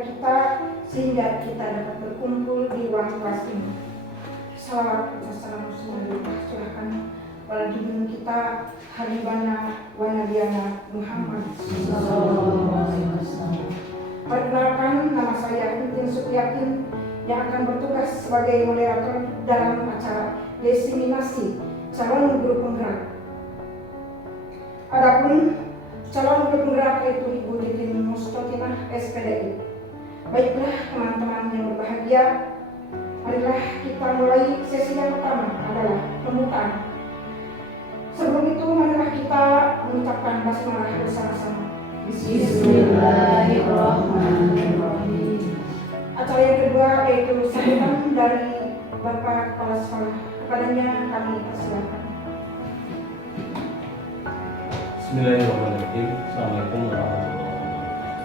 kepada kita sehingga kita dapat berkumpul di ruang kelas ini. Salawat dan salam semua curahkan pada junjungan kita Habibana wa Nabiyana Muhammad SAW. Perkenalkan, nama saya Intin Sukyakin yang akan bertugas sebagai moderator dalam acara diseminasi calon guru penggerak. Adapun calon guru penggerak yaitu Ibu Titin Mustokinah SPDI. Baiklah teman-teman yang berbahagia, marilah kita mulai sesi yang pertama adalah pembukaan. Sebelum itu marilah kita mengucapkan basmalah bersama-sama. Bismillahirrahmanirrahim. Acara yang kedua yaitu sambutan dari Bapak Kepala Sekolah. Kepadanya kami persilakan. Bismillahirrahmanirrahim. Assalamualaikum warahmatullahi wabarakatuh.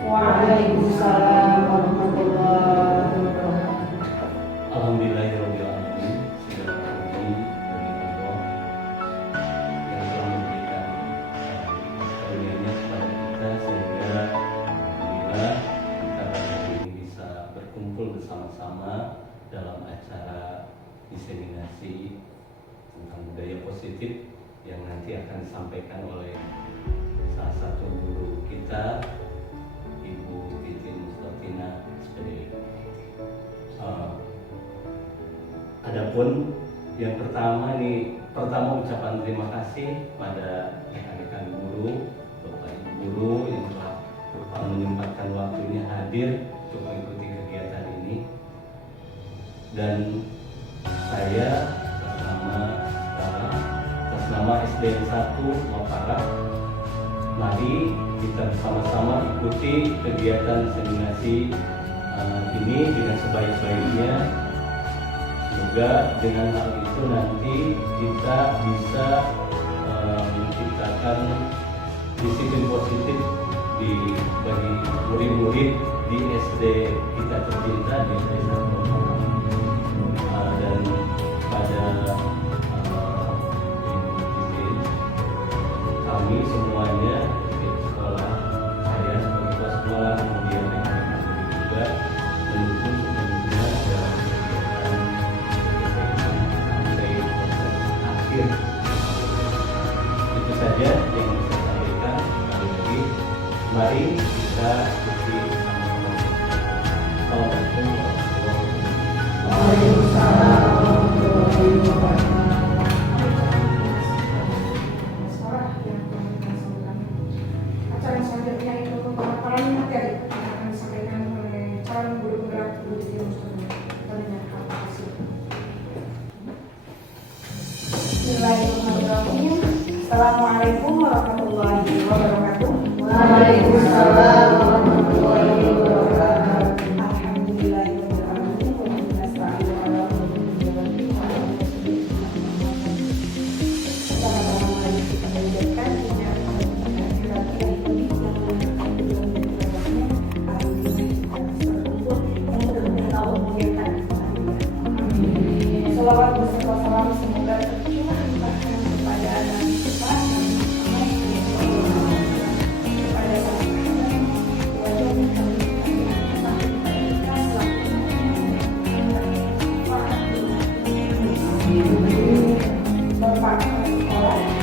Waalaikumsalam warahmatullahi wabarakatuh. Alhamdulillahirabbil alamin. Segala puji bagi Allah yang telah memberikan karunia-Nya kepada kita sehingga bila kita pada hari ini bisa berkumpul bersama-sama dalam acara diseminasi tentang budaya positif yang nanti akan disampaikan oleh salah satu guru kita, Ibu Titin Mustokinah SPDI. Adapun yang pertama ucapan terima kasih pada rekan-rekan guru, Bapak Ibu guru yang telah menyempatkan waktunya hadir untuk mengikuti kegiatan ini. Dan saya atas nama SDN 1 Mapara, mari kita bersama-sama ikuti kegiatan diseminasi ini dengan sebaik-baiknya. Semoga dengan hal itu nanti kita bisa menciptakan disiplin positif bagi murid-murid di SD kita tercinta di SD 1 dan pada kami semuanya di sekolah, saya sebagai kepala sekolah, kemudian rekan-rekan juga mendukung sepenuhnya dalam kegiatan sampai proses akhir. Itu saja yang bisa saya sampaikan. Sekali lagi, mari kita ikuti sama-sama. Assalamualaikum warahmatullahi wabarakatuh. Waalaikumsalam warahmatullahi wabarakatuh. Acara selanjutnya itu pemaparan materi yang akan disampaikan oleh calon guru penggerak Ibu Titin Mustokinah. Terima kasih. Bismillahirrahmanirrahim. Assalamualaikum warahmatullahi wabarakatuh. Waalaikumsalam warahmatullahi wabarakatuh. Salawat beserta salam semoga tercurah bahkan kepada Nabi kita kepada sahabat wajah kami Bapak sekolah yang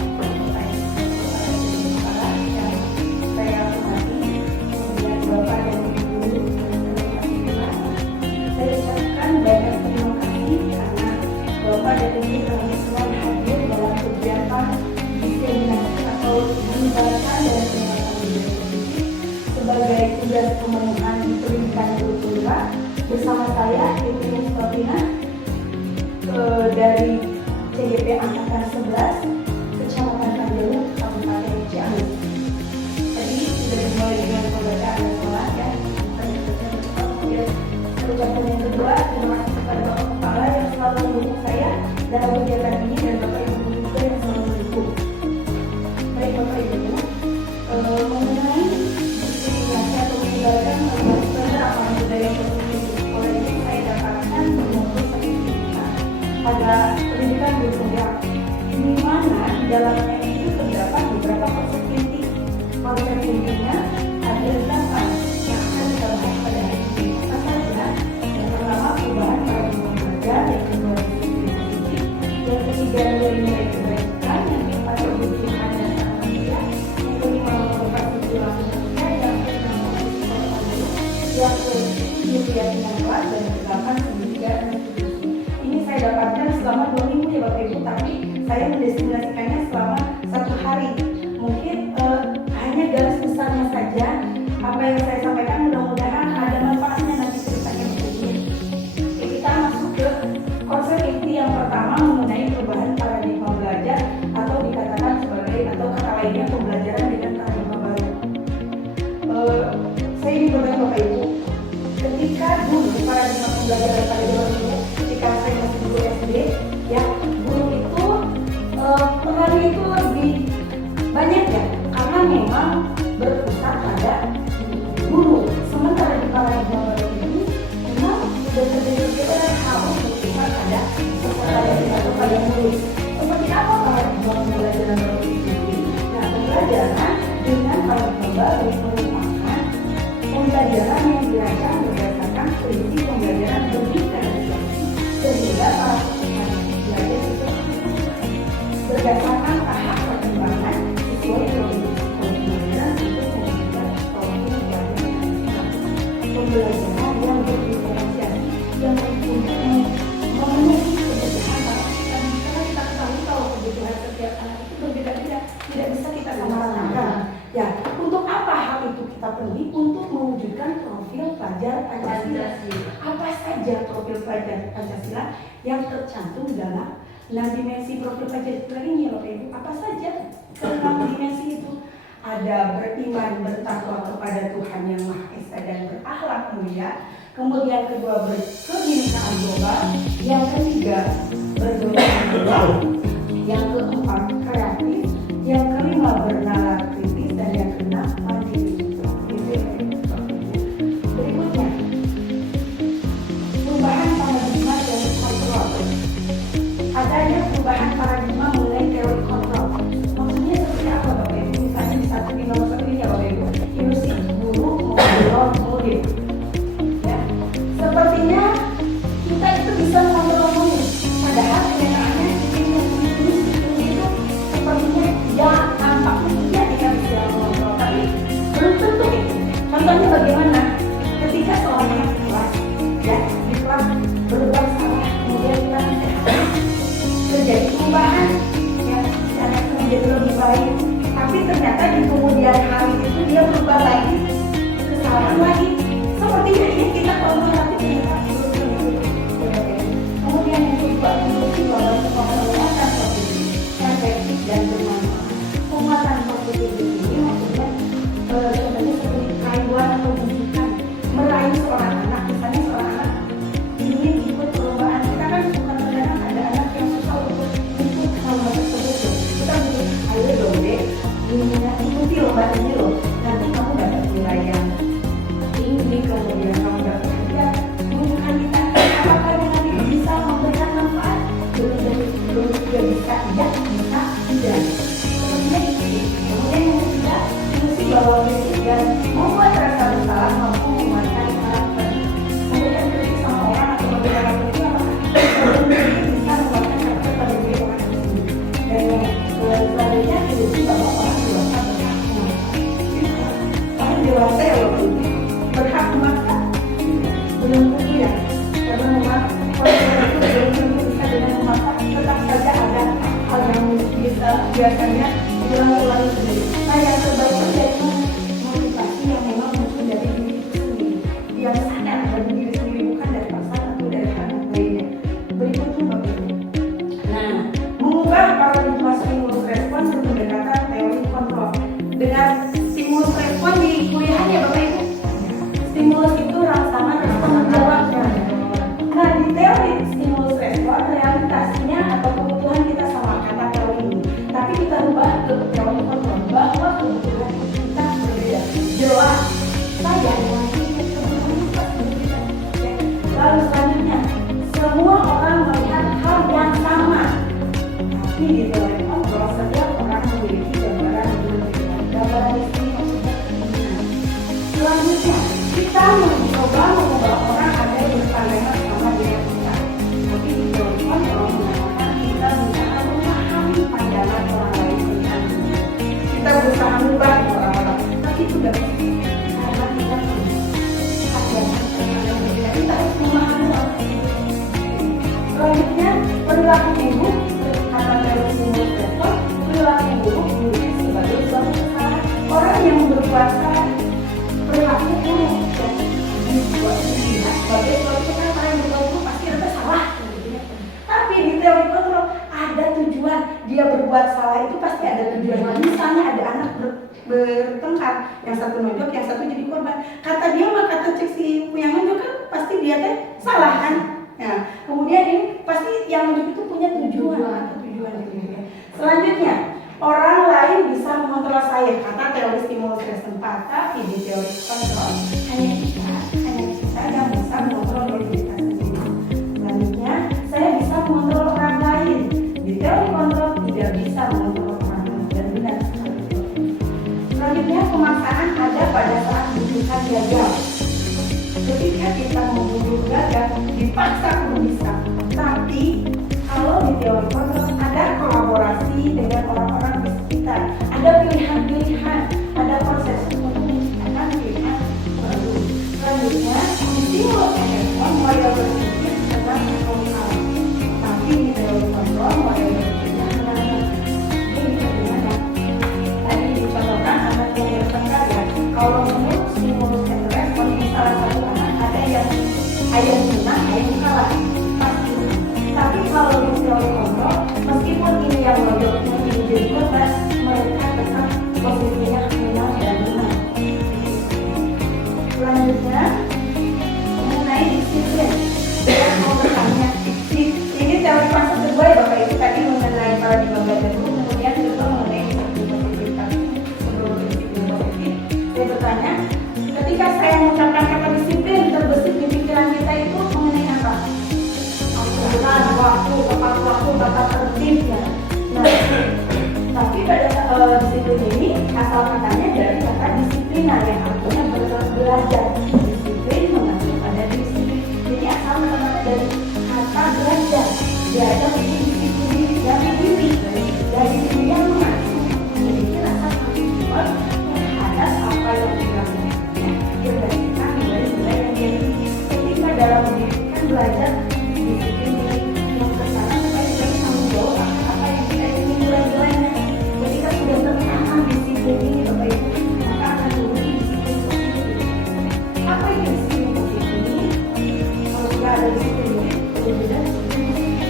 saya hormati, kemudian Bapak dan Ibu saya ucapkan banyak terima kasih karena Bapak dan Ibu kami semua hadir dalam kegiatan diseminasi atau menyebarkan dan penyebaran budaya positif sebagai tugas pemenuhan pendidikan guru penggerak bersama saya Ibu Mustokinah dari CGP Angkatan 11 Kecamatan Tanjung, Kabupaten Ciamis. Tadi sudah dimulai dengan pembacaan sholat ya. Kemudian ucapan yang kedua, terima kasih kepada Bapak Kepala yang selalu mendukung saya dalam kegiatan ini dan Bapak Ibu juga yang selalu mendukung. Baik Bapak Ibu, mengenai diseminasi atau menyebarkan penerapan budaya positif oleh ini saya dapatkan mengumpul sertifikat pada pendidikan guru penggerak, di mana di dalamnya itu terdapat beberapa konsep inti. Konsep intinya ada 8 yang akan kita bahas pada hari ini. selama 2 minggu ya Bapak Ibu, tapi saya mendestinasikannya selama 1 hari. Mungkin hanya garis besarnya saja apa yang saya sampaikan, mudah-mudahan ada manfaatnya nanti ceritanya begini. Oke, kita masuk ke konsep inti yang pertama mengenai perubahan paradigma belajar atau dikatakan sebagai atau kata lainnya pembelajaran dengan paradigma baru. Saya ingin bertanya Bapak Ibu, ketika dulu paradigma pembelajaran pada zaman dulu, ketika saya masih guru SD, ya guru itu perannya itu lebih banyak ya, karena memang berpusat pada guru. Sementara di paradigma baru ini memang sudah terjadi perbedaan, harus berpusat pada peserta didik atau pada murid. Seperti apa paradigma pembelajaran baru ini? Nah, pembelajaran dengan paradigma baru merupakan pembelajaran yang dirancang berdasarkan prinsip pembelajaran berdifferensiasi, sehingga para peserta belajar itu berdasarkan tahap perkembangan sesuai dengan pembelajaran untuk memberikan profil pelajaran pembelajaran yang berdifferensiasi yang memenuhi kebutuhan para peserta. Karena kita ketahui kalau kebutuhan setiap anak itu berbeda-beda, tidak bisa kita samaratakan. Ya, untuk apa hal itu kita penuhi? Untuk mewujudkan profil pelajar Pancasila. Apa saja profil pelajar Pancasila yang tercantum dalam 6 dimensi profil Pancasila ini ya Bapak Ibu? Apa saja 6 dimensi itu? Ada beriman, bertakwa kepada Tuhan yang Maha Esa dan berakhlak mulia. Kemudian kedua, berkebinekaan global. Yang ketiga, bergotong royong. Yang keempat, kreatif. Yang kelima, bernalar kritis. Dan yang keenam, mandiri. Berikutnya, perubahan paradigma dan kontrol. Adanya perubahan paradigma mengenai teori kontrol. Maksudnya seperti apa Bapak Ibu? Misalnya di nomor 1 ini ya Bapak Ibu, ilusi guru mengontrol murid. Ya, sepertinya kita itu bisa mengontrol murid. Padahal kenyataannya ilusi itu sepertinya ya nampaknya dia tidak bisa mengontrol, tapi belum tentu itu. Contohnya bagaimana? Ketika seorang anak kelas, ya di kelas berbuat salah, kemudian kita terjadi perubahan, ya cara menjadi lebih baik, tapi ternyata di kemudian hari itu dia berubah lagi, kesalahan lagi. Sepertinya ini kita kalau menghadapi ternyata kemudian yang kedua, ilusi bahwa semua penguatan positif, efektif dan bermanfaat. Penguatan positif ini maksudnya contohnya seperti rayuan atau bujukan, merayu seorang anak. Misalnya seorang anak ingin ikut perlombaan, kita kan suka kadang ada anak yang susah untuk ikut lomba tersebut. Kita bilang, ayo dong deh, ikuti lomba ini loh, nanti kamu dapat nilai yang tinggi, kemudian kamu dapat hadiah. Bukan kita, apakah dengan itu bisa memberikan manfaat? Belum juga bisa, tidak bisa, tidak. Kemudian itu, kemudian yang ketiga, ilusi bahwa basic dan membuat rasa bersalah mampu memuatkan karakter. Kemudian kritik sama orang atau berbeda itu apakah bisa memuatkan karakter pada diri orang itu. Dan yang selanjutnya ilusi bahwa orang dewasa berhak memaksa. Orang dewasa ya waktu itu berhak memaksa, belum tentu ya. Karena memang kalau itu belum tentu bisa dengan memaksa, tetap saja ada hal yang bisa biasanya ulang-ulang sendiri. Nah, yang terbaik itu dari motivasi yang memang muncul dari diri itu sendiri, yang sadar dari diri sendiri, bukan dari pasangan atau dari anak lainnya. Berikutnya Bapak Ibu. Nah, mengubah paradigma stimulus respon berdekatan teori kontrol. Dengan stimulus respon di kuliah ya Bapak Ibu. Stimulus itu rangsangan respon menjawabnya. Nah, di teori stimulus respon realitasnya atau kebutuhan kita sama kata teori ini, tapi kita rubah ke teori kontrol bahwa kebutuhan kita berbeda. Jelas saya dengan kebutuhan kita berbeda. Lalu selanjutnya, semua orang melihat hal yang sama, tapi di teori kontrol setiap orang memiliki gambaran yang berbeda. Gambaran di sini maksudnya keinginan. Selanjutnya, kita mencoba mengubah orang agar berpandangan sama dengan kita. Tapi di teori kontrol mengatakan kita berusaha memahami pandangan orang lain dengan kita berusaha mengubah orang-orang, tapi itu tidak bisa karena kita punya pandangan orang lain berbeda. Kita harus memahami orang lain. Selanjutnya, perilaku buruk kata teori stimulus respon, perilaku buruk dilihat sebagai suatu kesalahan. Orang yang berbuat salah perilaku buruk dan dibuat dilihat sebagai suatu kesalahan. Orang yang berbuat buruk pasti ada salah. Tapi di teori kontrol ada tujuan. Dia berbuat salah itu pasti ada tujuan. Misalnya ada anak bertengkar, yang satu nonjok, yang satu jadi korban. Kata dia mah kata cek si yang nonjok kan pasti dia teh salah kan. Nah, kemudian ini pasti yang nonjok itu punya tujuan. Selanjutnya, orang lain bisa mengontrol saya. Kata teori stimulus respon, tapi di teori kontrol hanya kita yang bisa mengontrol diri kita sendiri. Selanjutnya, saya bisa mengontrol orang lain. Di teori kontrol tidak bisa mengontrol orang lain dan benar seperti itu. Selanjutnya, pemaksaan ada pada saat bujukan gagal. Ketika kita membujuk gagal, dipaksa untuk bisa. Tapi kalau di teori kontrol ada kolaborasi dengan orang-orang di sekitar, ada pilihan-pilihan, ada proses untuk menciptakan pilihan baru. Selanjutnya, stimulus respon mulai berpikir tentang kontrol. Tapi di teori kontrol mulai berpikir tentang ini bagaimana? Tadi dicontohkan anak yang bertengkar ya. Kalau menurut stimulus respon di salah satu anak ada yang ayah menang, ayah kalah. Tapi kalau di teori kontrol, meskipun ini yang menjadi ini jadi korban, mereka tetap posisinya menang dan menang. Selanjutnya, mengenai disiplin. Saya mau bertanya, ini teori fase kedua ya Bapak Ibu, tadi mengenai paradigma belajar dulu, kemudian juga mengenai disiplin positif. Sebelum disiplin positif, saya bertanya, ketika saya mengucapkan kata disiplin, terbesit di pikiran kita itu mengenai apa? Waktu, tepat waktu, tata tertib ya. Nah, tapi pada disiplin ini asal katanya dari kata disiplina yang artinya belajar. Disiplin mengacu pada disiplin. Jadi asal kata dari kata belajar. Belajar ini disiplin dari diri, dari diri yang mengacu memiliki rasa tanggung jawab terhadap apa yang dilakukan. Berdasarkan nilai-nilai yang dimiliki. Ketika dalam pendidikan belajar disiplin yang kesana supaya kita tanggung jawab apa yang kita ingin nilai-nilainya. Ketika sudah tertanam disiplin ini Bapak Ibu, maka akan turun disiplin positif. Apa itu disiplin positif ini? Kalau sudah ada disiplin ini, berbeda disiplin positif.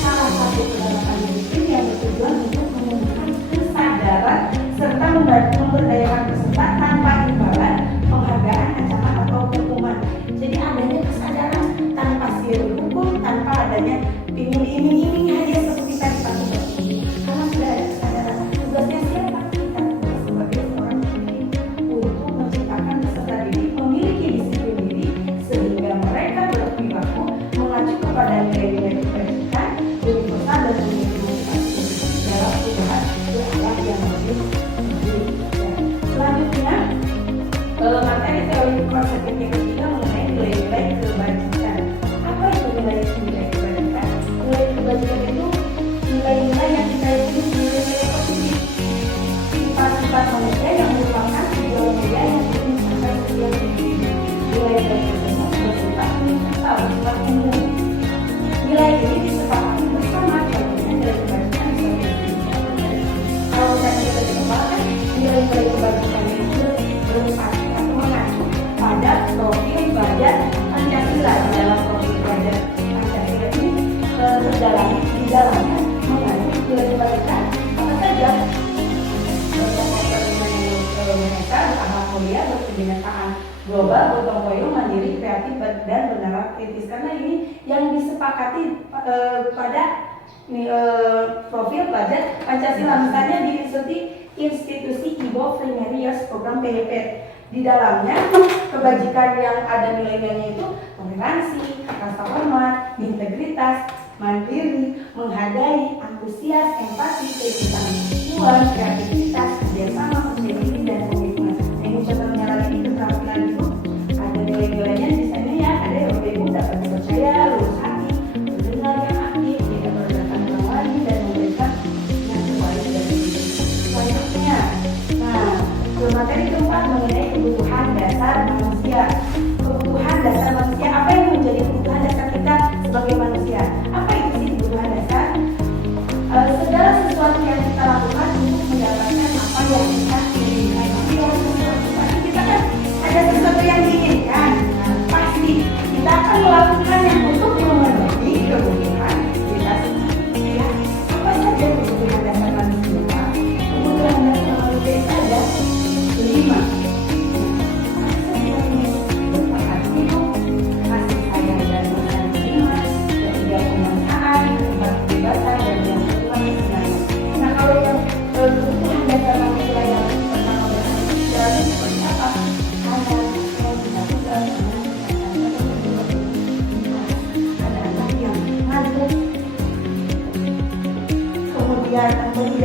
Salah satu penerapan disiplin yang bertujuan untuk menumbuhkan kesadaran serta memberdayakan peserta tanpa imbalan, penghargaan, ancaman atau hukuman. Jadi adanya kesadaran tanpa sihir hukum, tanpa adanya iming-iming hadiah seperti tadi Pak Tugas ini. Karena sudah ada kesadaran, tugasnya siapa? Kita sebagai seorang pendidik untuk menciptakan peserta didik memiliki disiplin diri sehingga mereka berperilaku mengacu kepada nilai-nilai kebajikan, universal dan memiliki motivasi dalam perubahan berakhlak yang lebih baik. Selanjutnya, materi teori konseptif yang ketiga mengenai nilai-nilai kebajikan. Apa itu nilai-nilai kebajikan? Nilai kebajikan itu nilai-nilai yang kita ikuti nilai-nilai positif. Sifat-sifat manusia yang merupakan ideal mulia yang ingin sampai setiap individu. Nilai-nilai tersebut bersifat universal, bersifat umum. Nilai ini disepakati bersama, contohnya nilai kebajikan sebagai kalau saya tidak dikembangkan, nilai-nilai kebajikan itu bersifat mengacu pada profil pelajar Pancasila. Dalam profil pelajar Pancasila ini di dalamnya mengandung nilai kebajikan apa saja? Mereka berakhlak mulia, berkebinekaan global, gotong royong, mandiri, kreatif, dan bernalar kritis. Karena ini yang disepakati pada profil pelajar Pancasila. Misalnya di institusi Ibo Primary Years Program PYP. Di dalamnya kebajikan yang ada nilai-nilainya itu toleransi, rasa hormat, integritas, mandiri, menghargai, antusias, empati, keikutsertaan, kreativitas, kerjasama, percaya diri, dan komitmen. Ini contohnya lagi keterampilan itu ada nilai-nilainya di sana ya. Ada yang Bapak Ibu dapat dipercaya, lurus hati, mendengar yang aktif, tidak merendahkan orang lain, dan memberikan yang terbaik dari diri. Selanjutnya, materi keempat mengenai kebutuhan dasar manusia. Kebutuhan dasar manusia, apa yang menjadi kebutuhan dasar kita sebagai manusia?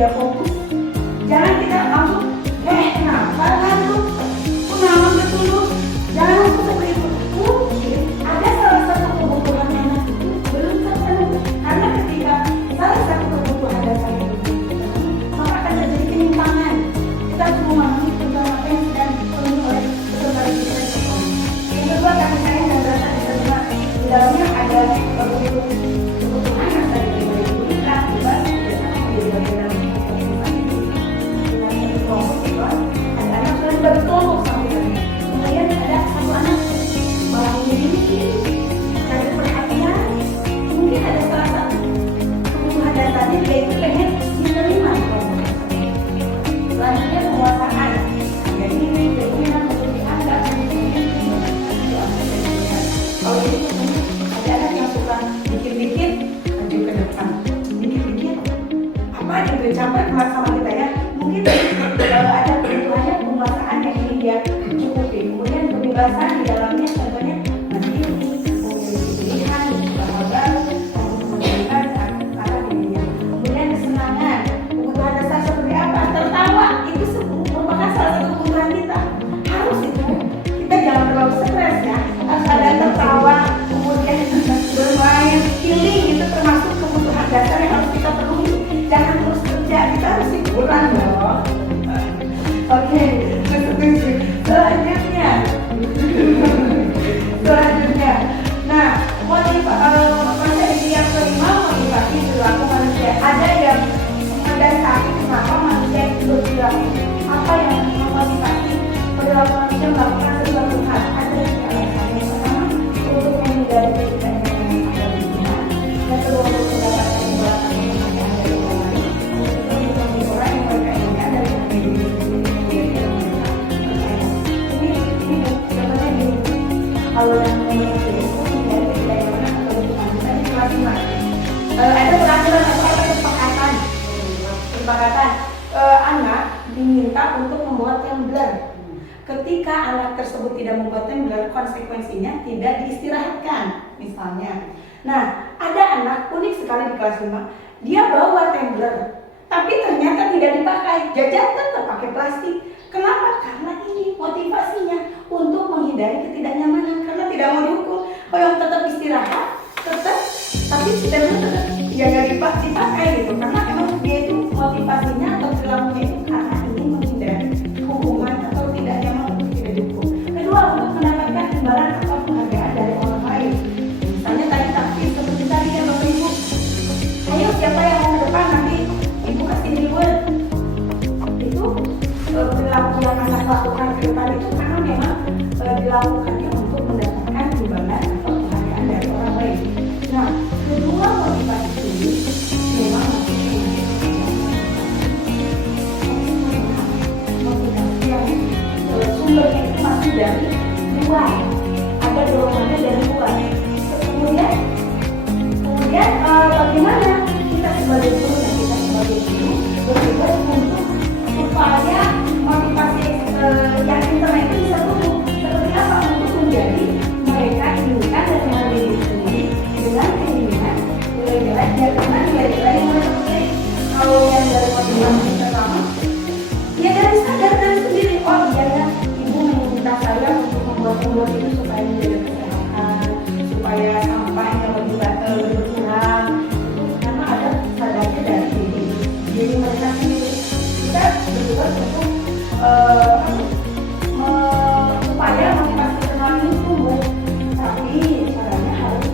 dia fokus. Jangan kita langsung, kenapa kan tuh? Kenalan betul lu? Jangan langsung seperti itu. Mungkin ada salah satu kebutuhan anak itu belum terpenuhi. Karena ketika salah satu kebutuhan dasar itu dipenuhi, maka akan terjadi penyimpangan. Kita harus memahami kebutuhan apa yang sedang dipenuhi oleh peserta didik dan sekolah. Yang kedua, kasih sayang dan rasa diterima. Di dalamnya ada kebutuhan yang tadi diberikan, juga menjadi bagian dalam kelompok itu ada anak sudah dibagi kelompok sampai tadi. Kemudian ada satu anak malah memiliki cari perhatian. Mungkin ada salah satu kebutuhan dasarnya dia itu pengen diterima di kelompok tersebut. Selanjutnya penguasaan. Jadi keinginan untuk dianggap kalau ini ada anak yang suka dikit-dikit maju ke depan, dikit-dikit apa yang tercapai sama kita ya. Mungkin ada kebutuhannya penguasaan yang ingin dia cukupi. Kemudian kebebasan di dalamnya contohnya nanti memiliki pilihan bahwa baru memberikan saat dirinya. Kemudian kesenangan, kebutuhan dasar seperti apa? Tertawa itu merupakan salah satu kebutuhan kita. Harus itu kita jangan terlalu stres ya. Harus ada tertawa, kemudian bermain, healing itu termasuk kebutuhan dasar yang harus kita penuhi. Jangan terus kerja, kita harus hiburan dong. Oke, setuju. Selanjutnya, nah motivasi yang kelima, motivasi perilaku manusia. Ada yang mendasari kenapa manusia itu berperilaku. Apa yang memotivasi perilaku manusia melakukan sesuatu hal? Ada tiga alasan. Yang pertama, untuk menghindari ketidaknyamanan yang ada di dunia. Yang kedua, untuk mendapatkan imbalan penghargaan dari orang lain. Yang ketiga, untuk menjadi orang yang mereka inginkan dari diri sendiri. Ini sebenarnya gini. Kalau yang menurut itu menghindari ketidaknyamanan atau kebutuhan di kelas 5. Ada peraturan atau ada kesepakatan. Anak diminta untuk membuat tumbler. Ketika anak tersebut tidak membuat tumbler, konsekuensinya tidak diistirahatkan. Misalnya, nah ada anak unik sekali di kelas 5, dia bawa tumbler, tapi ternyata tidak dipakai, jajan tetap pakai plastik. Kenapa? Karena ini motivasinya untuk menghindari ketidaknyamanan, karena tidak mau dihukum. Kalau yang tetap istirahat, tetap, tapi tumbler tetap jangan dipakai gitu, karena emang dia itu motivasinya atau perilakunya itu karena ingin menghindari hukuman atau tidak nyaman untuk tidak dihukum. Kedua, untuk mendapatkan imbalan atau penghargaan dari orang lain. Misalnya tadi takdir seperti tadi ya Bapak Ibu. Ayo siapa yang mau ke depan nanti Ibu kasih reward. Itu perilaku yang anak lakukan ke depan itu karena memang dilakukannya untuk mendapatkan imbalan atau penghargaan dari orang lain. Nah, kedua motivasi ini memang motivasi yang sumbernya itu masih dari luar, ada dorongannya dari luar. Kemudian bagaimana kita sebagai guru bertugas untuk supaya motivasi yang internal itu bisa tumbuh. Seperti apa? Untuk menjadi mereka inginkan dan mengambil diri sendiri dengan keinginan nilai-nilai yang mereka pilih. Kalau yang dari motivasi pertama, ya dari sadar dari sendiri. Oh iya ya, Ibu meminta saya untuk membuat tumbler itu supaya menjaga kesehatan, supaya sampahnya lebih berkurang. Itu karena ada sadarnya dari diri mereka sendiri. Kita bertugas untuk supaya motivasi internal ini tumbuh. Tapi caranya harus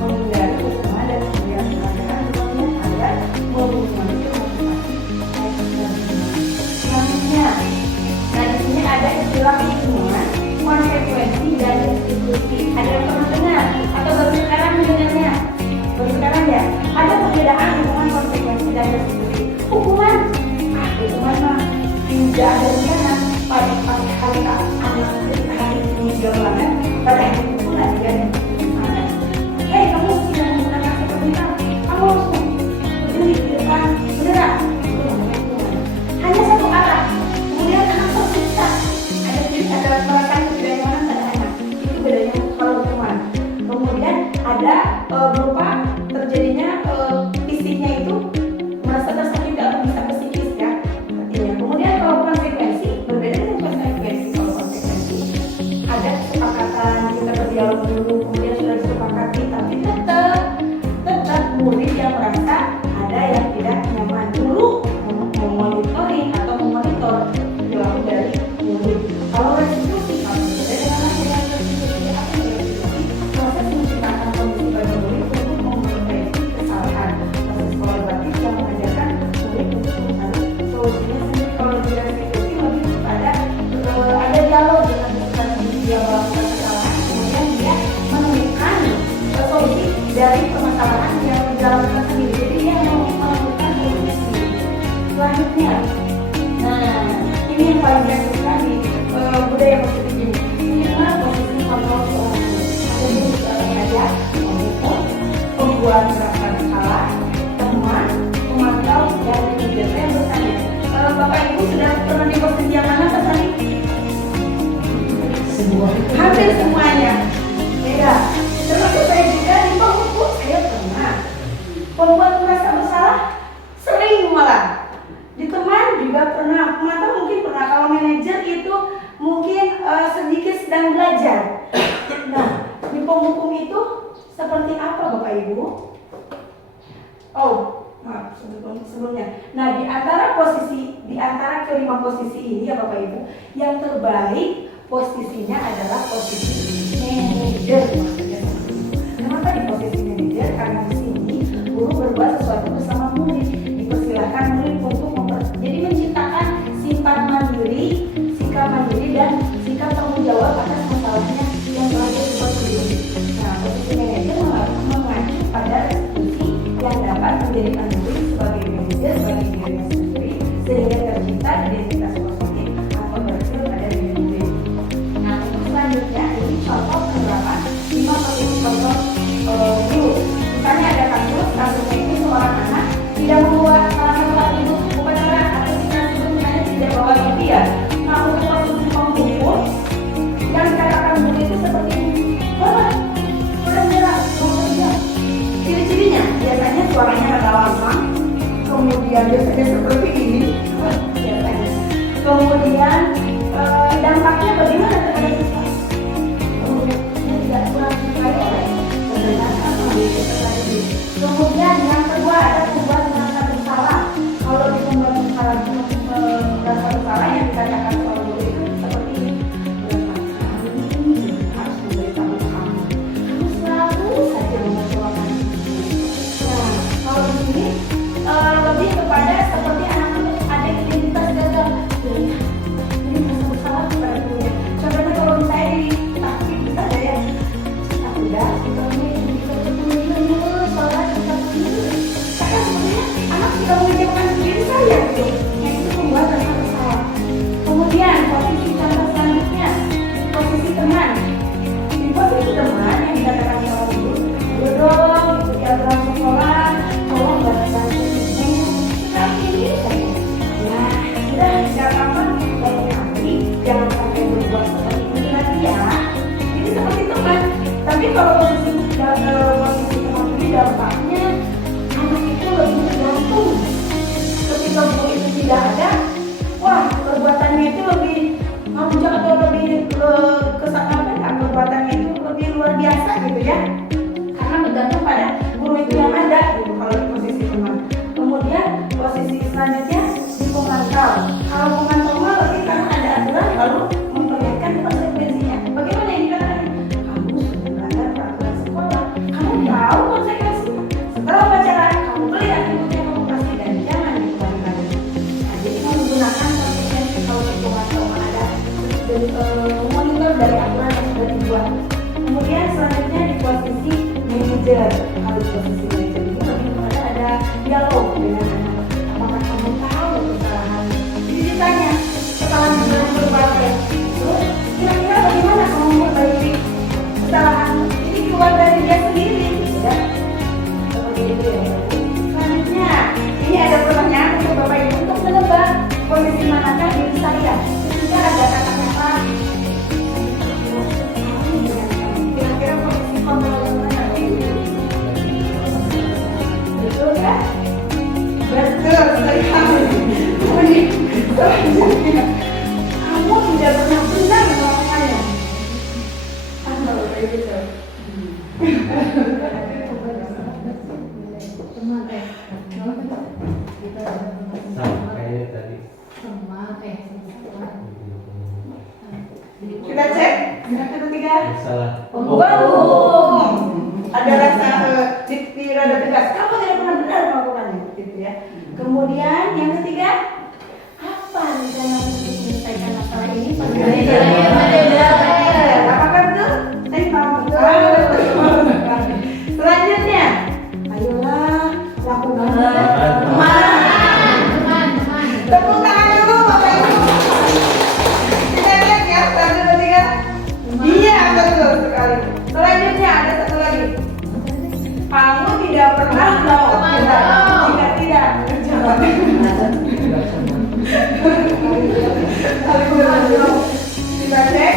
menghindari hukuman dan kemudian penghargaan agar memotivasi selanjutnya. Nah di sini ada istilah lingkungan, konsekuensi dan institusi. Ada yang pernah dengar atau baru sekarang mendengarnya? Baru sekarang ya. Ada perbedaan hubungan konsekuensi dan institusi. Hukuman mah tidak ada di sana. Pada hari anak ketika hari ini jawaban, pada hari itu nggak ada di sana. Hei kamu tidak menggunakan seperti kamu harus berdiri di depan bendera. Hanya satu arah. Kemudian anak tersiksa. Ada perasaan ketidaknyamanan pada anak. Itu bedanya kalau hukuman. Kemudian ada berupa terjadinya fisiknya itu merasa tersakiti atau bisa psikis. dari permasalahan yang dijalankan sendiri. Jadi dia menemukan solusi sendiri. Selanjutnya, nah ini yang paling saya suka di budaya positif ini. Minimal posisi kontrol seorang guru. Ada guru seorang mengajar, menghukum, pembuat gerakan salah, teman, pemantau, dan manajer. Saya bertanya, Bapak Ibu sudah pernah di posisi yang mana Pak Sani? Hampir semuanya. Beda. Termasuk saya juga di pembuku saya pernah. Pembuat merasa bersalah sering malah. Di teman juga pernah. Pemantau mungkin pernah. Kalau manajer itu mungkin sedikit sedang belajar. Nah, di pembuku itu seperti apa Bapak Ibu? Oh, maaf sebelumnya. Nah, di antara kelima posisi ini ya Bapak Ibu, yang terbaik posisinya adalah posisi manajer. Kenapa di posisi manajer? Karena di sini guru berbuat sesuatu bersama murid. Dipersilakan murid untuk jadi menciptakan sifat mandiri, sikap mandiri dan sikap tanggung jawab atas masalahnya yang telah dibuat sendiri. Nah, posisi manajer mengacu pada institusi yang dapat menjadikan murid sebagai manajer bagi dirinya sendiri sehingga tercipta identitas positif atau berhasil pada diri murid. Nah, untuk selanjutnya ini contoh penerapan 5 posisi kontrol guru. Misalnya ada kasusnya ini seorang anak tidak membawa salah satu alat hidup upacara atau kita misalnya tidak bawa topi ya. Nah, untuk posisi pembuku yang dikatakan guru itu seperti ini. Bapak, sudah menyerah, ciri-cirinya biasanya suaranya rada lantang, kemudian biasanya seperti ini, biasanya. Kemudian dampaknya bagaimana terhadap siswa? Kemudian tidak kurang disukai oleh pendengaran mengambil sesuatu. Kemudian yang kedua ada pembuat merasa bersalah. Kalau di pembuat merasa bersalah yang dikatakan oleh guru itu seperti ini. Harus memberitahu kamu, harus selalu saja mengecewakan. Nah, kalau di sini lebih kepada seperti anak itu ada identitas gagal. Ini merasa bersalah kepada gurunya. Contohnya kalau misalnya di taktik kita ada ya, aku udah kita sholat kita tidur. Karena sebenarnya anak sudah mengecewakan diri saya gitu. Yang itu membuat rasa bersalah. Kemudian posisi contoh selanjutnya, posisi teman. Di posisi teman yang dikatakan oleh guru, dodong, ikuti aturan sekolah, tolong bantu ibu. Tapi ini saja. Nah, sudah tidak apa-apa. Lain kali jangan sampai berbuat seperti ini lagi ya. Ini seperti teman. Tapi kalau posisi teman ini dampaknya anak itu lebih tergantung. Ketika guru itu tidak ada, wah perbuatannya itu lebih menonjol atau lebih perbuatannya itu lebih luar biasa gitu ya. Karena bergantung pada guru itu yang ada gitu kalau di posisi teman. Kemudian posisi selanjutnya di pemantau. Kalau pemantau mah lebih karena ada aturan lalu memperlihatkan konsekuensinya. Bagaimana ini katakan? Kamu sudah melanggar peraturan sekolah. Kamu tahu konsekuensinya. Setelah upacara kamu beli atribut yang kamu kasih dan jangan dikembali lagi. Nah, jadi menggunakan konsekuensi kalau di pemantau ada monitor dari aturan yang sudah dibuat. Kemudian selanjutnya di posisi manajer. Kalau di posisi manajer ini lebih kepada ada dialog dengan anak. Apakah kamu tahu kesalahan? Jadi ditanya kesalahan yang berbagai. Terus kira-kira bagaimana kamu memperbaiki kesalahan ini keluar dari dia sendiri? Ya, seperti itu ya. Selanjutnya ini ada pertanyaan untuk Bapak Ibu untuk menebak posisi manakah diri saya ketika ada kata-kata kira-kira posisi kontrol yang mana? Betul kan? Betul sekali. Kemudian selanjutnya kamu tidak pernah benar melakukannya. Apa kayak gitu? Sama kayak tadi. Kita cek. Satu, tiga. Salah. Wow, ada rasa di rada tegas. Kamu tidak pernah benar melakukannya, gitu ya. Kemudian yang ketiga, apa rencana untuk menyelesaikan masalah ini? Apakah betul? Saya mau. Selanjutnya Tepuk tangan dulu Bapak Ibu. Kita lihat ya, 1, 2, 3. Iya, betul sekali. Selanjutnya ada satu lagi. Kamu tidak pernah melawat kita. Jika tidak, jawab. Kita cek.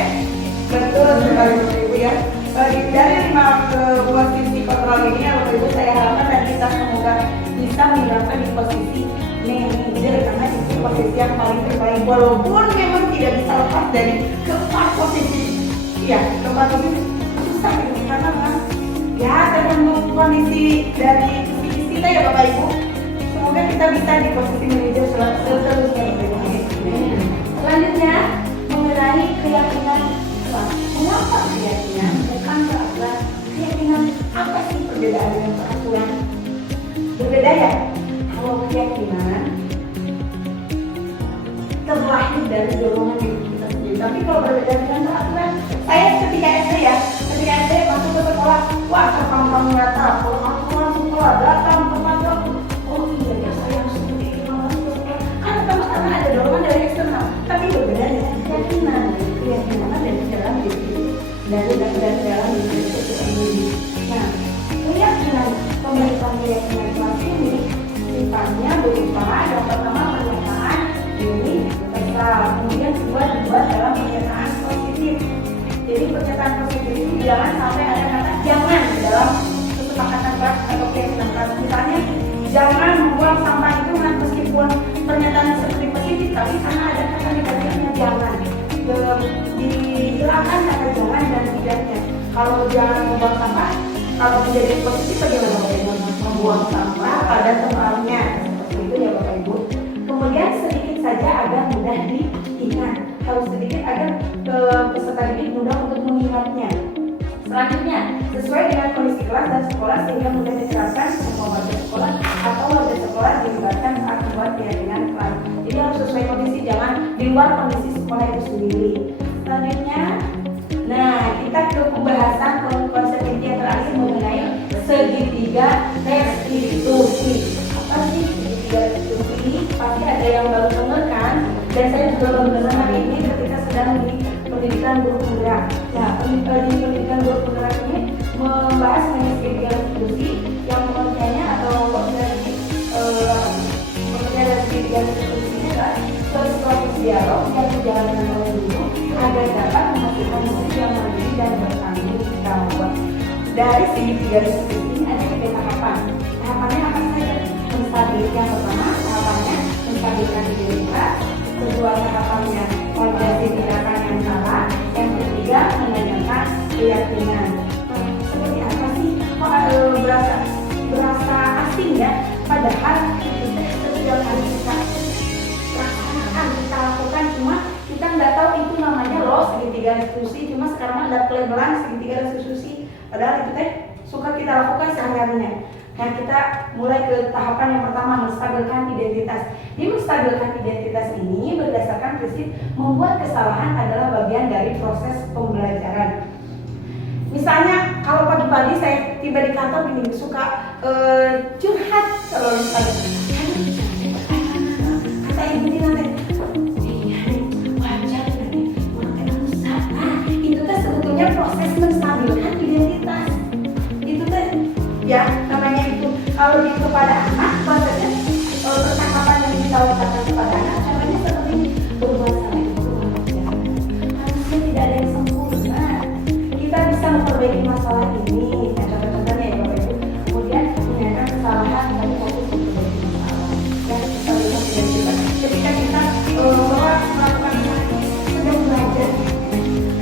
Betul sekali Bapak Ibu ya. Dari 5 posisi kontrol ini ya Bapak Ibu, saya harapkan dan kita semoga bisa meninggalkan di posisi manager karena itu posisi yang paling terbaik walaupun memang tidak bisa lepas dari keempat posisi. Iya, keempat posisi susah gitu karena memang ya tergantung kondisi dari psikis kita ya Bapak Ibu. Semoga kita bisa di posisi manajer seterusnya Bapak Ibu. Selanjutnya mengenai keyakinan. Mengapa keyakinan? Bukan berarti keyakinan apa sih perbedaan dengan peraturan? Berbeda ya. Kalau keyakinan terlahir dari dorongan diri kita sendiri. Tapi kalau berbeda dengan peraturan, saya ketika SD ya, ketika SD masuk ke sekolah, wah kamu nyata, kalau aku langsung sekolah datang tempat aku, oh iya ya saya harus seperti itu masuk ke sekolah. Karena ada dorongan dari eksternal. Tapi berbeda dengan keyakinan. Keyakinan ada di dalam diri, dari dalam diri itu sendiri. Nah, keyakinan pembentukan keyakinan kelas ini sifatnya berupa yang pertama pernyataan diri netral, kemudian kedua dibuat dalam pernyataan positif. Jadi pernyataan positif itu jangan sampai ada kata jangan di dalam kesepakatan kelas atau keyakinan kelas. Misalnya jangan membuang sampah itu kan meskipun pernyataan seperti positif, tapi karena ada kata negatifnya jangan. Dijelaskan kata jangan dan tidaknya. Kalau jangan membuang sampah, kalau menjadi positif bagaimana Bapak Ibu? Membuang sampah pada tempatnya, seperti itu ya Bapak Ibu. Kemudian sedikit saja agar mudah diingat. Kalau sedikit agar peserta didik mudah untuk mengingatnya. Selanjutnya, sesuai dengan kondisi kelas dan sekolah sehingga mudah diterapkan semua warga sekolah atau warga sekolah dilibatkan saat membuat keyakinan kelas. Jadi harus sesuai kondisi, jangan di luar kondisi sekolah itu sendiri. Selanjutnya, nah kita ke pembahasan konsep inti yang terakhir mengenai segitiga restitusi. Apa sih segitiga restitusi ini? Pasti ada yang baru dengar kan? Dan saya juga baru dengar hari ini ketika sedang di pendidikan guru penggerak. Nah, di pendidikan guru penggerak ini membahas mengenai segitiga restitusi yang pengertiannya atau dari pengertian dari segitiga restitusi ini adalah suatu dialog yang dijalankan oleh guru agar dapat menghasilkan murid yang mandiri dan bertanggung jawab. Dari segitiga restitusi ini ada 3 tahapan. Tahapannya apa saja? Menstabilkan. Yang pertama tahapannya menstabilkan identitas. Kedua tahapannya validasi tindakan yang salah. Yang ketiga menanyakan keyakinan. Seperti apa sih? Kok berasa asing ya? Padahal itu setiap kali kita laksanakan, kita lakukan, cuma kita nggak tahu itu namanya loh segitiga restitusi. Cuma sekarang ada pelabelan segitiga restitusi. Padahal itu teh suka kita lakukan sehari-harinya. Nah, kita mulai ke tahapan yang pertama, menstabilkan identitas. Di menstabilkan identitas ini berdasarkan prinsip membuat kesalahan adalah bagian dari proses pembelajaran. Misalnya kalau pagi-pagi saya tiba di kantor gini suka curhat kalau misalnya kata ibu di nanti wajar nanti makan rusak. Nah, itu teh sebetulnya proses menstabilkan identitas. Itu teh ya namanya itu kalau di kepada anak prosesnya percakapan yang kita ucapkan kepada anak caranya seperti ini. Berbuat salah itu wajar. Manusia tidak ada yang sempurna. Kita bisa memperbaiki masalah ini. Nah, contoh-contohnya ya Bapak Ibu. Kemudian menyadari kesalahan tapi fokus memperbaiki masalah. Dan menstabilkan identitas. Ketika kita melakukan ini sedang belajar.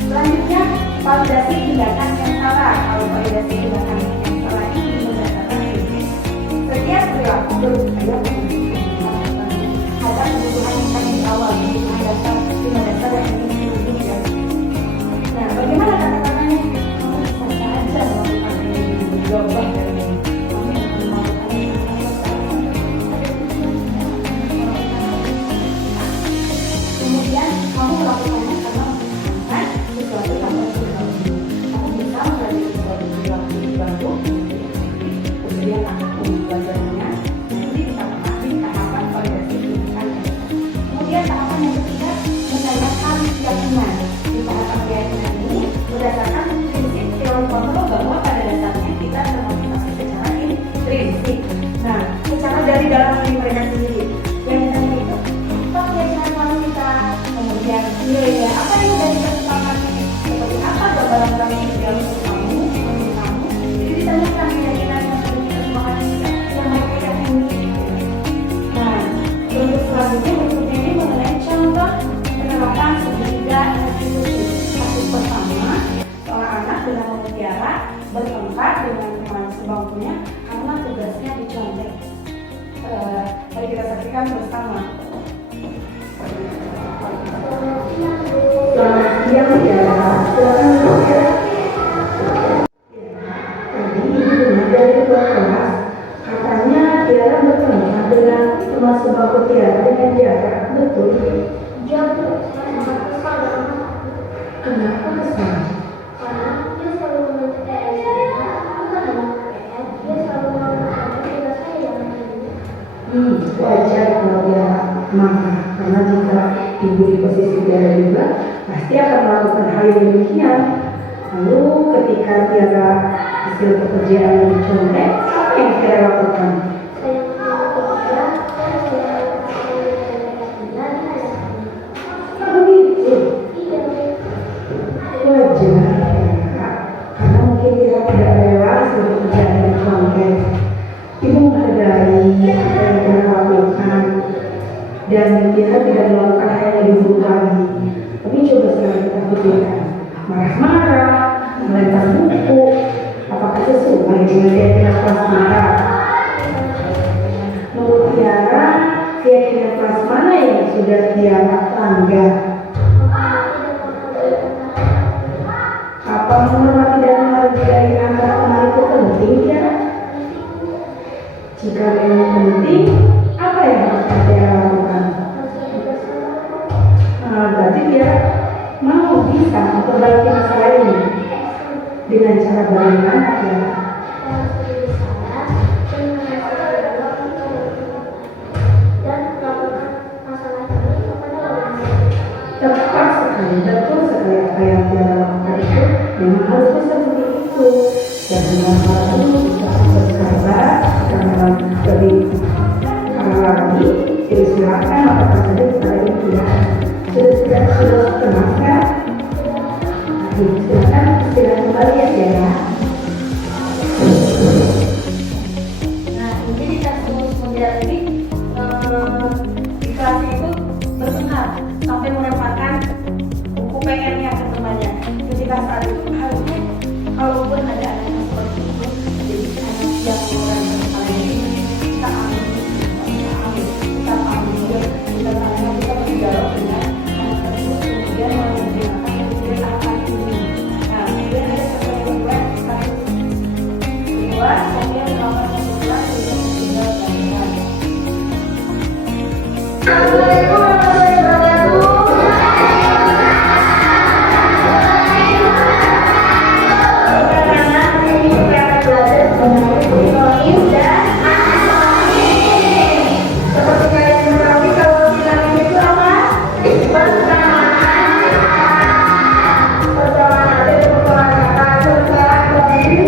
Selanjutnya validasi tindakan yang salah. Kalau validasi tindakan yang salah ini berdasarkan prinsip setiap perilaku berupaya ada kebutuhan yang tadi di awal, kebutuhan dasar, lima dasar yang ingin diwujudkan. Nah, bagaimana kata-katanya? Kamu bisa saja melakukan ini, jawab dari ini. Kamu akan melakukan ini. Kemudian kamu melakukannya karena menyenangkan sesuatu tanpa sesuatu. Kamu bisa mempelajari sesuatu perilaku baru, kemudian akan belajarnya. dirinya sendiri. Yang ditanya itu apa keyakinan wanita, kemudian nilainya apa yang sudah kita sepakati, seperti apa gambaran kami ideal untuk kamu, untuk kamu. Jadi ditanyakan keyakinan yang sudah kita sepakati yang mereka yakini. Nah, untuk selanjutnya berikutnya ini mengenai contoh penerapan segitiga restitusi. Kasus pertama, seorang anak dengan mutiara bertengkar dengan teman sebangkunya karena tugasnya dicontek. Mari kita saksikan bersama. Selamat siang Tiara. Silakan Tiara. Tadi ibu dari ketua kelas katanya Tiara bertengkar dengan teman sebangku Tiara dengan Tiara, betul? Dia tuh sangat kesal dengan aku. Kenapa kesal? Karena dia selalu menuntut PR saya, bukan hanya PR, dia selalu menuntut tugas saya dengan dirinya. Wajar kalau dia marah karena jika ibu di posisi Tiara juga pasti akan melakukan hal yang demikian. Lalu ketika Tiara hasil pekerjaan yang dicontek, apa yang Tiara lakukan? Saya menuntut dia, dan saya mencontek dia di hadapannya. Begitu. Iya, Wajar ya, karena mungkin Tiara tidak rela hasil pekerjaan yang dicontek. Ibu menghargai apa yang Tiara lakukan dan Tiara tidak melakukan hal yang diburuk lagi. Tapi coba sekarang kita pikirkan, marah-marah, melempar buku, apakah sesuai dengan keyakinan kelas marah? Menurut Tiara, keyakinan kelas mana yang sudah Tiara langgar? Apa menghormati dan menghargai antar teman itu penting ya? Jika memang penting, apa yang harus Tiara lakukan? Berarti dia mau bisa memperbaiki masalah ini dengan cara bagaimana Tiara? Tepat sekali, betul sekali apa yang Tiara lakukan itu memang harusnya seperti itu. Dan dengan hal itu kita bersabar karena lebih lagi disilahkan apa saja kepada ibu ya. Sudah tenang kan? Silakan kembali ya Tiara. Nah, ini di kasus model ini di kelasnya itu bertengkar sampai melemparkan buku PR-nya ke temannya. Ketika saat itu harusnya kalaupun ada anak yang seperti itu, jadi anak yang melempar kepala ini kita ambil juga kita tanya, kita berdialog dengan anak tersebut, kemudian menggunakan kemudian akan ini. Nah, kemudian ada satu yang kedua, kasus kedua, saya melakukan kesimpulan dengan tinggal dan Assalamualaikum warahmatullahi wabarakatuh. Anak-anak ini kita belajar mengenai Ibrahim dan seperti kalian mengetahui kalau bilang itu apa? Persamaan. Persamaan ada di persamaan kata persamaan ini.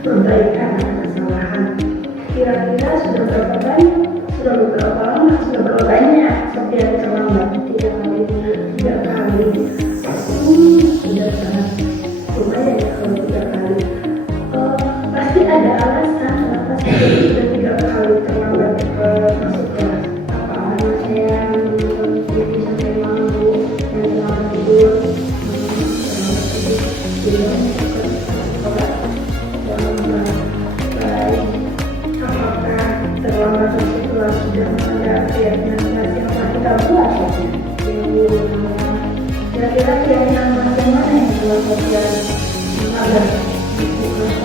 Perbaikan kesalahan. Kira-kira sudah berapa banyak? Sudah beberapa lama? Sudah berapa banyak? Seperti yang terlambat 3 kali. Sudah sangat lumayan ya kalau 3 kali. Pasti ada alasan kenapa sudah 3 kali terlambat masuk kelas sudah ada keyakinan yang telah kita buat kira-kira keyakinan macam mana yang telah sosial ada di kelas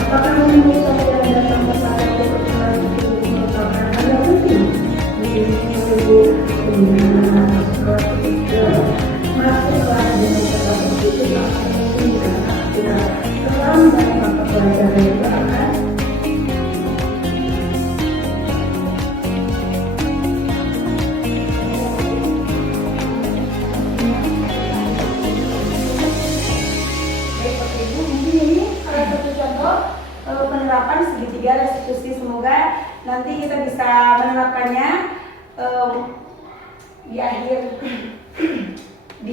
apakah memang sosial datang ke saya untuk kelas itu merupakan hal yang penting di seluruh dunia masuklah dengan kelas itu akan mungkin karena tidak terlambat mata pelajaran itu akan penerapan segitiga restitusi. Semoga nanti kita bisa menerapkannya di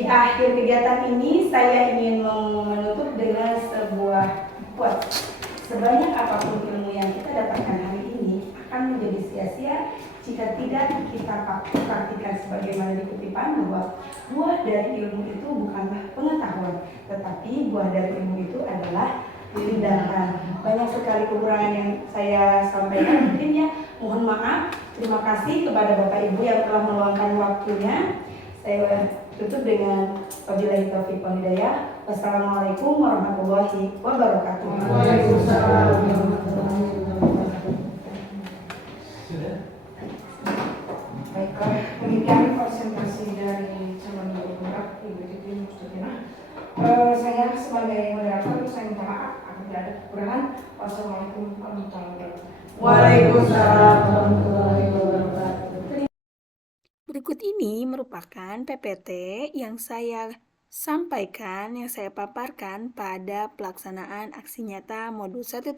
akhir kegiatan ini. Saya ingin menutup dengan sebuah quote. Sebanyak apapun ilmu yang kita dapatkan hari ini akan menjadi sia-sia jika tidak kita praktikkan, sebagaimana di kutipan bahwa buah dari ilmu itu bukanlah pengetahuan, tetapi buah dari ilmu itu adalah tindakan. Banyak sekali kekurangan yang saya sampaikan, mungkin ya, mohon maaf. Terima kasih kepada Bapak Ibu yang telah meluangkan waktunya. Saya tutup dengan wabillahi taufiq wal hidayah. Wassalamualaikum warahmatullahi wabarakatuh. Waalaikumsalam warahmatullahi wabarakatuh. Baiklah, demikian presentasi dari calon guru penggerak Ibu Titi Mustajina. Saya sebagai moderator, saya minta maaf apabila ada kekurangan. Wassalamualaikum warahmatullahi wabarakatuh. Waalaikumsalam warahmatullahi wabarakatuh. Berikut ini merupakan PPT yang saya sampaikan, yang saya paparkan pada pelaksanaan aksi nyata modul 1.4.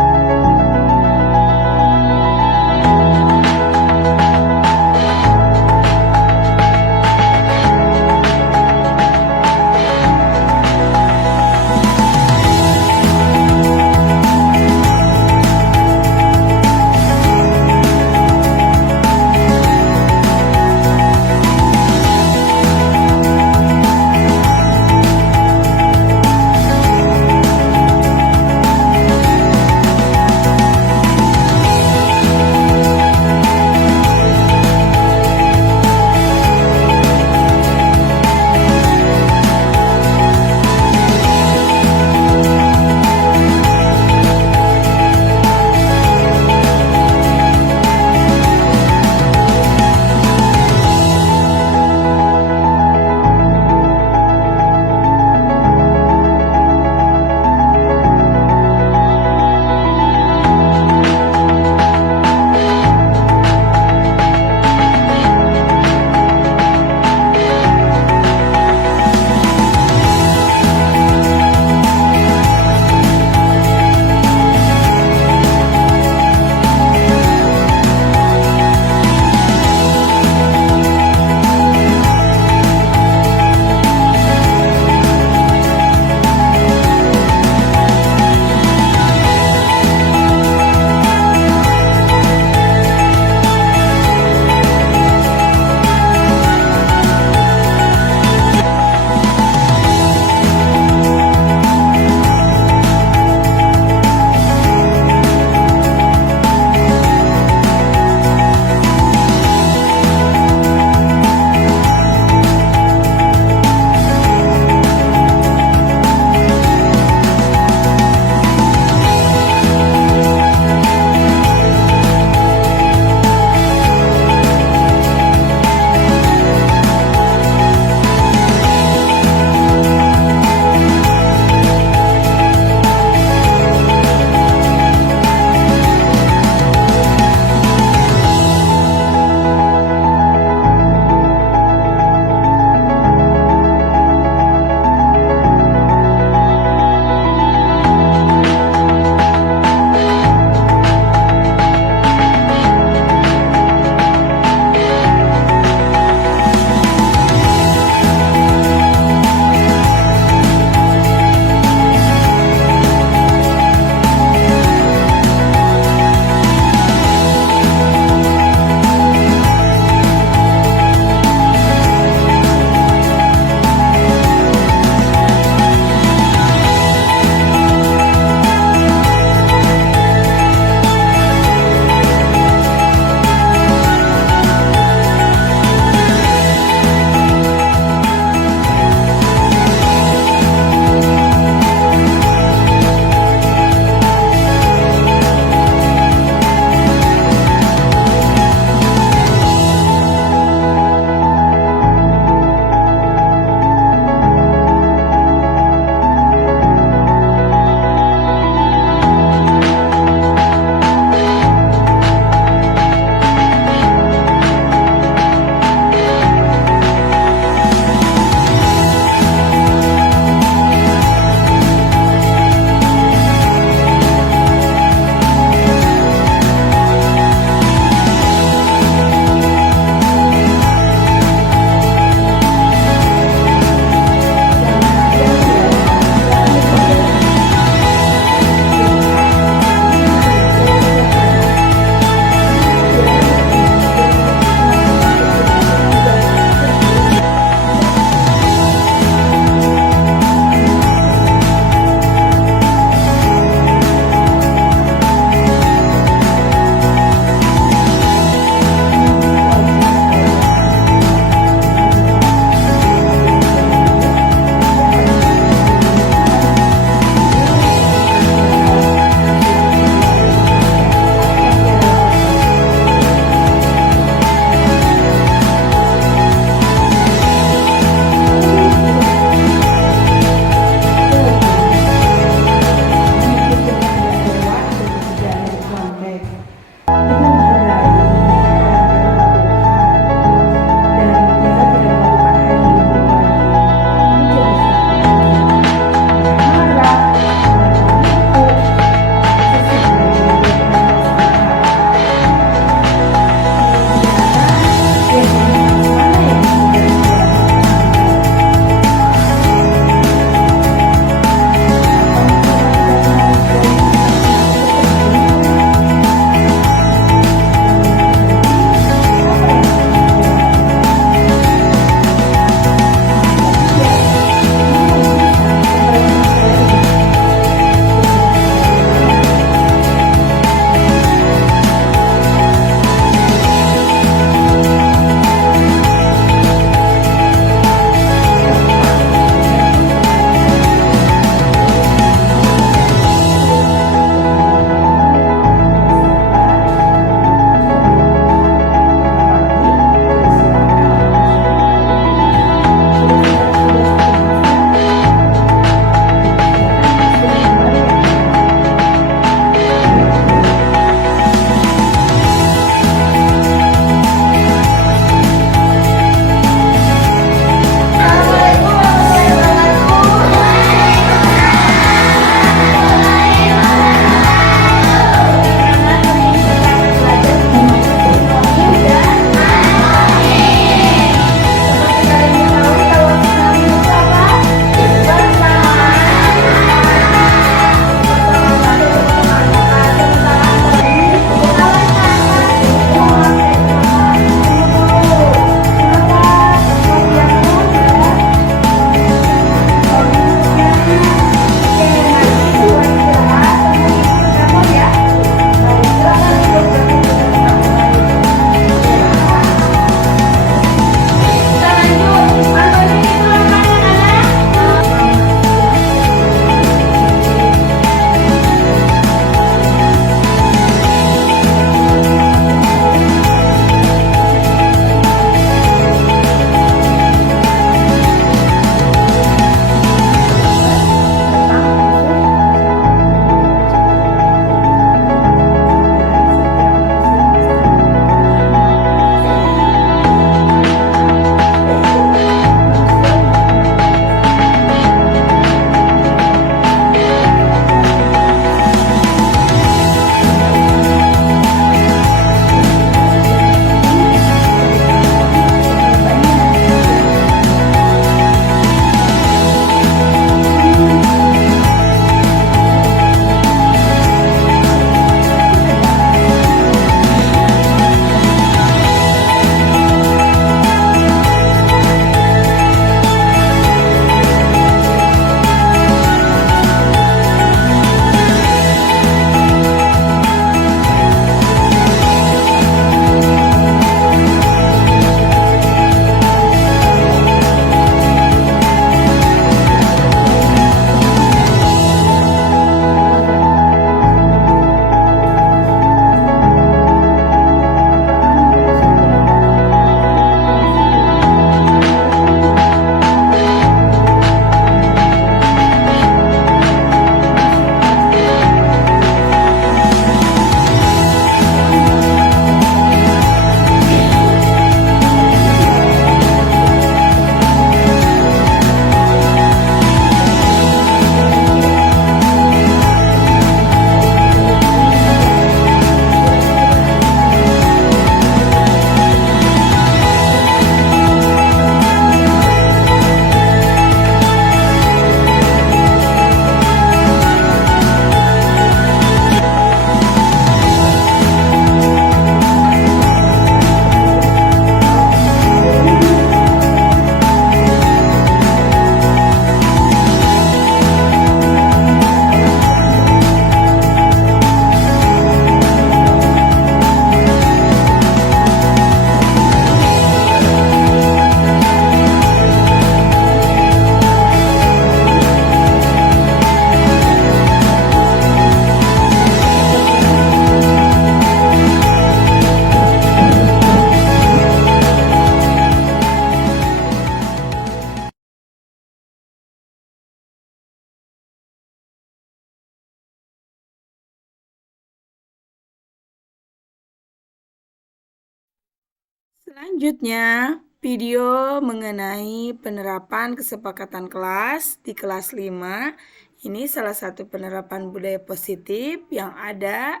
Selanjutnya, video mengenai penerapan kesepakatan kelas di kelas 5. Ini salah satu penerapan budaya positif yang ada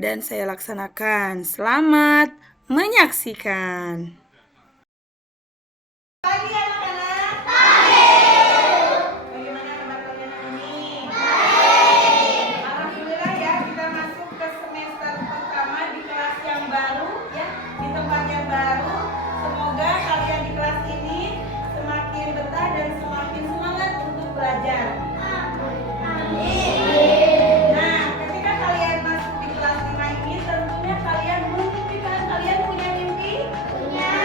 dan saya laksanakan. Selamat menyaksikan. Pagi anak-anak. Bagaimana kabar kalian hari ini? Alhamdulillah ya, kita masuk ke semester pertama di kelas yang baru ya, di tempat yang baru. Semoga kalian di kelas ini semakin betah dan semakin semangat untuk belajar. Nah, ketika kalian masuk di kelas 5 ini, tentunya kalian mimpi kan? Kalian punya mimpi? Punya.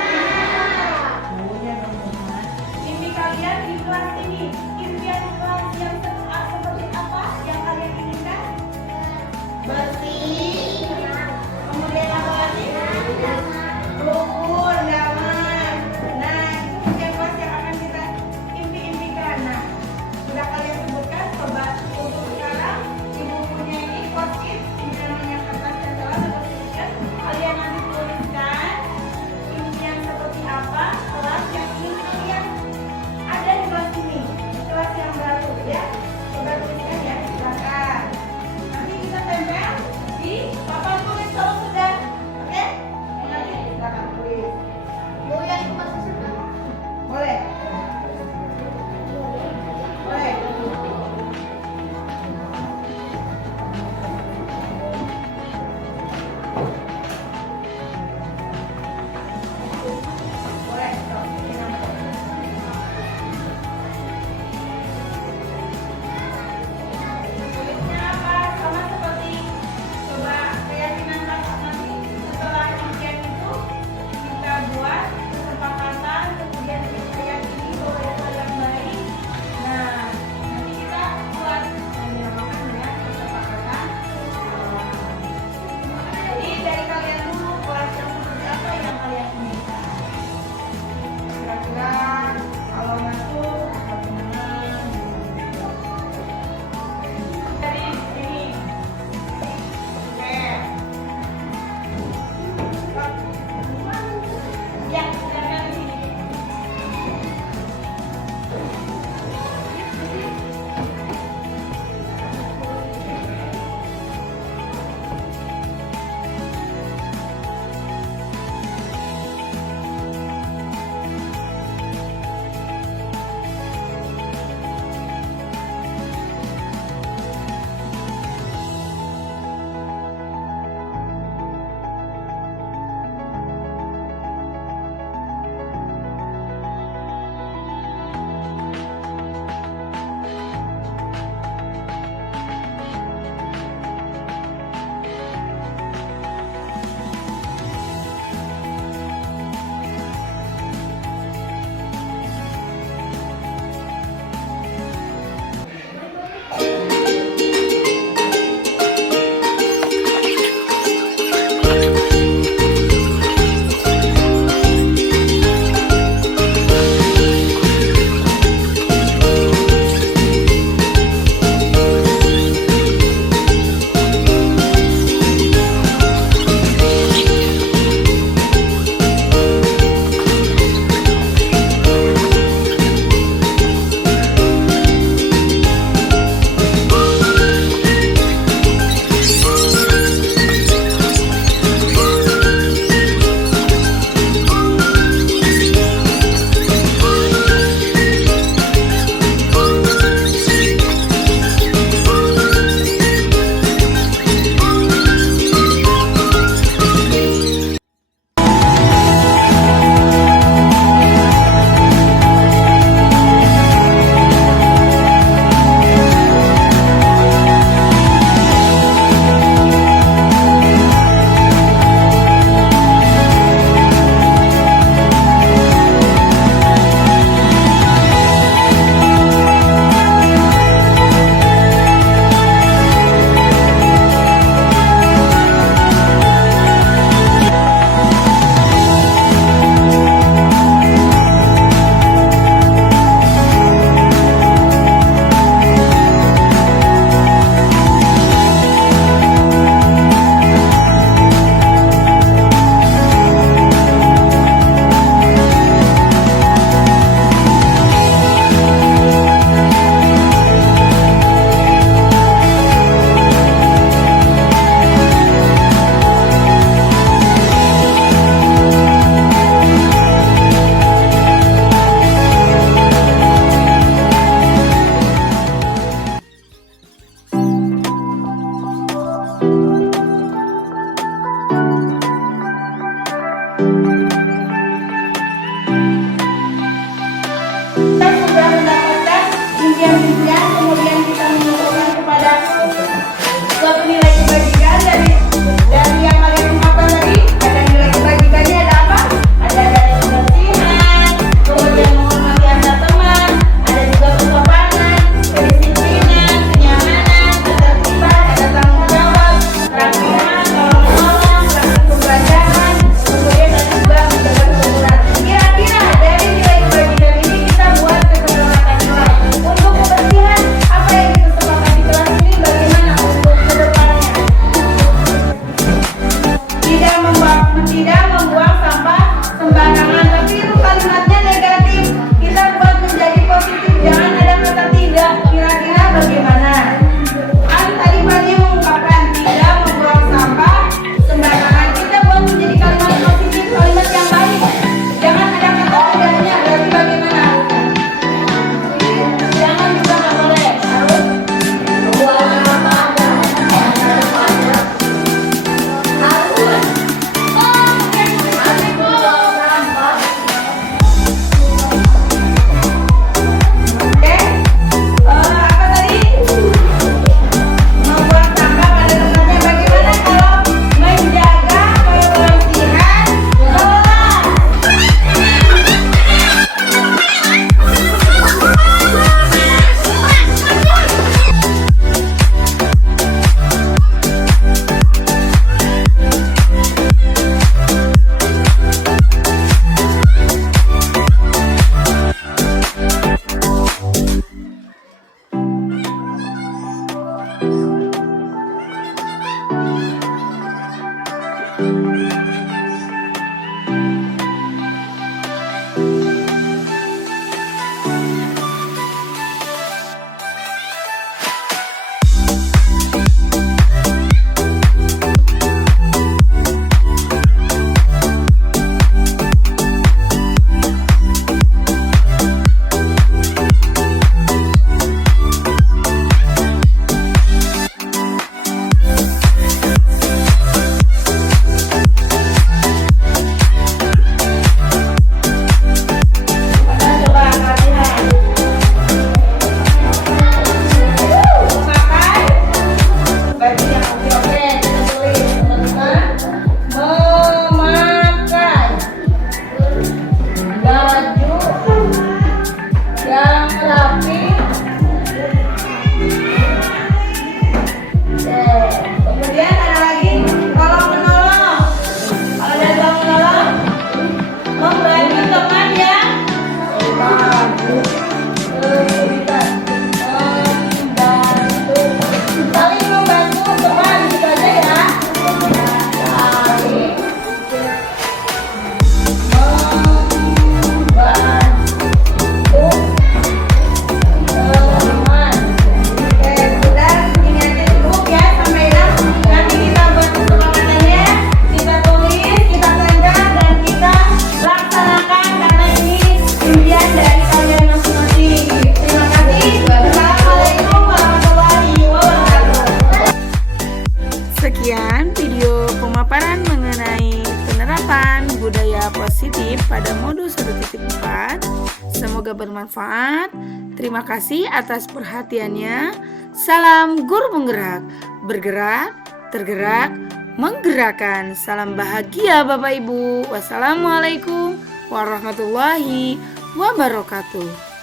semoga bermanfaat. Terima kasih atas perhatiannya. Salam guru penggerak, bergerak, tergerak, menggerakkan. Salam bahagia Bapak Ibu. Wassalamualaikum warahmatullahi wabarakatuh.